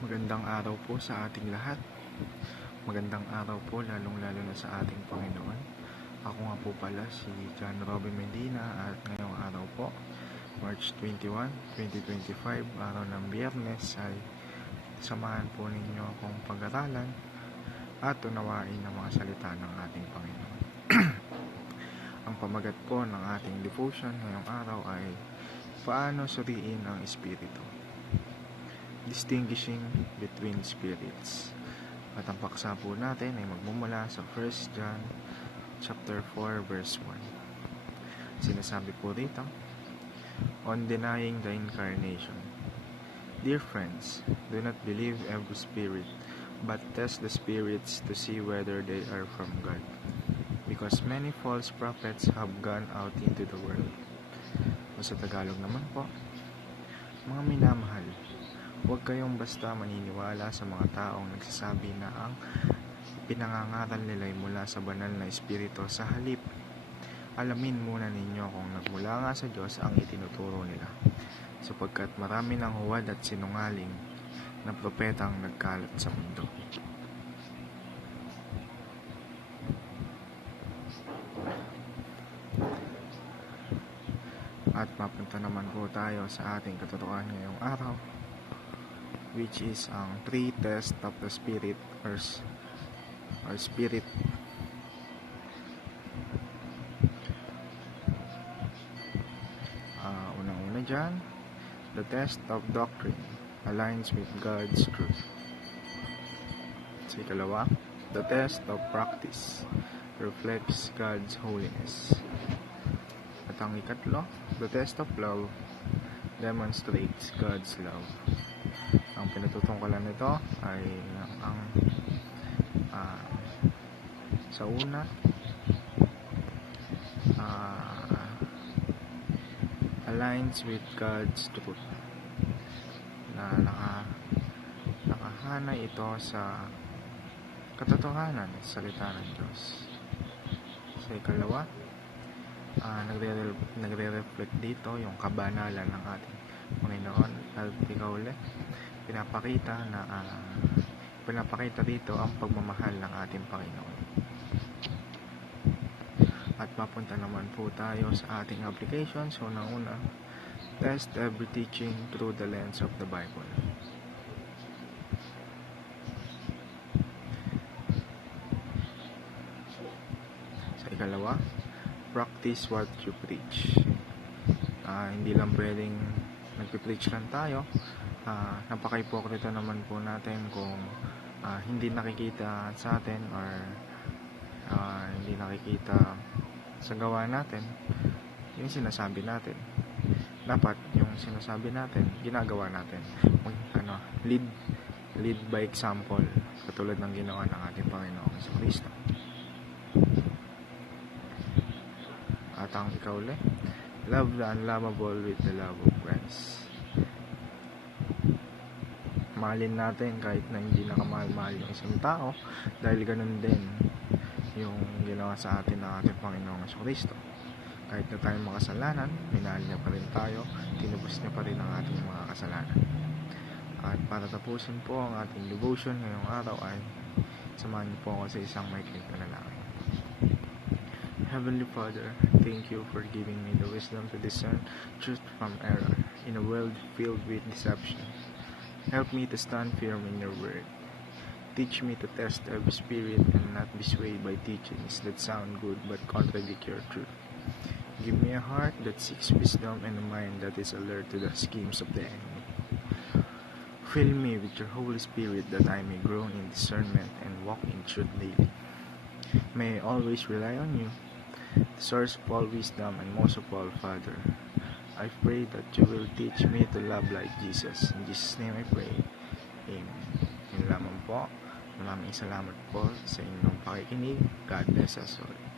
Magandang araw po sa ating lahat. Magandang araw po lalong-lalo na sa ating Panginoon. Ako nga po pala si John Robin Medina at ngayong araw po, March 21, 2025, araw ng Biyernes, ay samahan po ninyo akong pag-aralan at unawain ang mga salita ng ating Panginoon. Ang pamagat po ng ating devotion ngayong araw ay paano suriin ang Espiritu. Distinguishing between spirits. At ang paksa po natin ay magmumula sa 1 John chapter 4 verse 1. Sinasabi po dito, on denying the incarnation. Dear friends, do not believe every spirit, but test the spirits to see whether they are from God, because many false prophets have gone out into the world. O sa Tagalog naman po, mga minamahal, huwag kayong basta maniniwala sa mga taong nagsasabi na ang pinangangaral nila ay mula sa banal na espiritu. Sa halip, alamin muna ninyo kung nagmula nga sa Diyos ang itinuturo nila, sapagkat marami ng huwad at sinungaling na propetang nagkalat sa mundo. At mapunta naman po tayo sa ating katotohanan ngayong araw, which is ang 3 test of the spirit or spirit. Unang-una dyan, the test of doctrine aligns with God's truth. Sa ikalawa, the test of practice reflects God's holiness. At ang ikatlo, the test of love demonstrates God's love. Ang pinatutungkalan nito ay sa una, aligns with God's truth, na nakahanay ito sa katotohanan sa salita ng Diyos. Sa ikalawa, nagre-reflect dito yung kabanalan ng ating Panginoon. At ikaw ulit, pinapakita dito ang pagmamahal ng ating Panginoon. At papunta naman po tayo sa ating application. So, una, test every teaching through the lens of the Bible. Sa ikalawa, practice what you preach. Hindi lang pwedeng nagpipreach lang tayo. Napaka-ipokrito naman po natin kung hindi nakikita sa atin or hindi nakikita sa gawa natin yung sinasabi natin. Dapat yung sinasabi natin, ginagawa natin. Lead by example, katulad ng ginawa ng ating Panginoon sa Kristo. At ang ikaw ulit, love the unlovable with the love of Christ. Mahalin natin kahit na hindi nakamahal-mahal yung isang tao, dahil ganun din yung ginawa sa atin ng ating Panginoong Kristo. Kahit na tayo makasalanan, minahal niya pa rin tayo, tinubos niya pa rin ang ating mga kasalanan. At para tapusin po ang ating devotion ngayong araw ay samahan niyo po ako sa isang maikling panalangin. Heavenly Father, thank you for giving me the wisdom to discern truth from error in a world filled with deception. Help me to stand firm in your word. Teach me to test every spirit and not be swayed by teachings that sound good but contradict your truth. Give me a heart that seeks wisdom and a mind that is alert to the schemes of the enemy. Fill me with your Holy Spirit that I may grow in discernment and walk in truth daily. May I always rely on you, the source of all wisdom and most of all, Father. I pray that you will teach me to love like Jesus. In Jesus' name I pray. Amen. Yun lamang po. Maraming salamat po sa inyong pakikinig. God bless us all.